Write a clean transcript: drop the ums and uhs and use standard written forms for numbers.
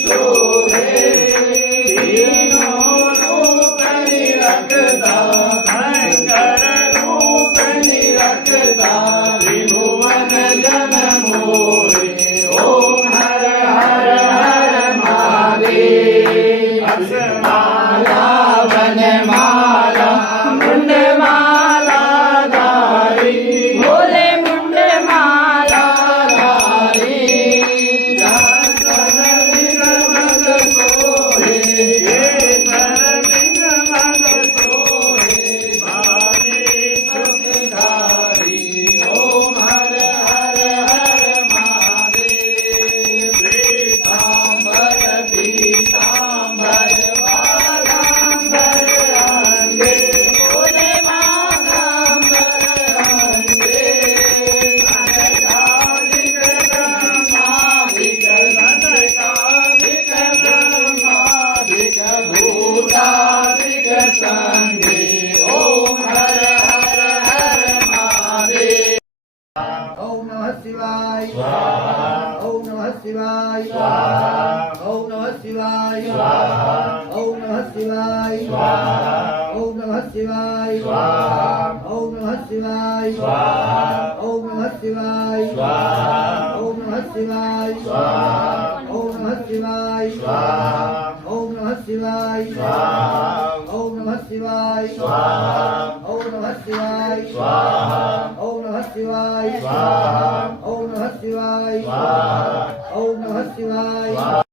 શોભે તીનો રૂપ નિરખતા શંકર રૂપ નિરખતા ત્રિભુવન જન મોરે ઓમ હર હર હર મહાદેવ અક્ષમાલા વનમાલા મુંડમાલા ધારી બોલે મુંડમાલા ધારી જાતર વિરમદ સોહે કેસર વિરમદ સોહે ભાવે સુખધારી ઓમ હર હર હર મહાદેવ પીતાંબર પીતાંબર વાલાંબર અંગે બોલે વાલાંબર અંગે કનકાધિક બ્રહ્માધિક કનકાધિક બ્રહ્માધિક ભૂતાધિક સંગે ઓમ હર હર હર મહાદેવ ઓમ નમઃ શિવાય સ્વાહા ઓમ નમઃ શિવાય સ્વાહા ઓમ નમઃ શિવાય સ્વાહા ઓમ નમઃ શિવાય સ્વાહા ઓમ નમઃ શિવાય સ્વાહા ઓમ નમઃ શિવાય સ્વાહા ઓમ નમઃ શિવાય સ્વાહા ઓમ નમઃ શિવાય સ્વાહા ઓમ નમઃ શિવાય સ્વાહા ઓમ નમઃ શિવાય સ્વાહા ઓમ નમઃ શિવાય સ્વાહા ઓમ નમઃ શિવાય સ્વાહા ઓમ નમઃ શિવાય સ્વાહા ઓમ નમઃ શિવાય સ્વાહા ઓમ નમઃ શિવાય સ્વાહા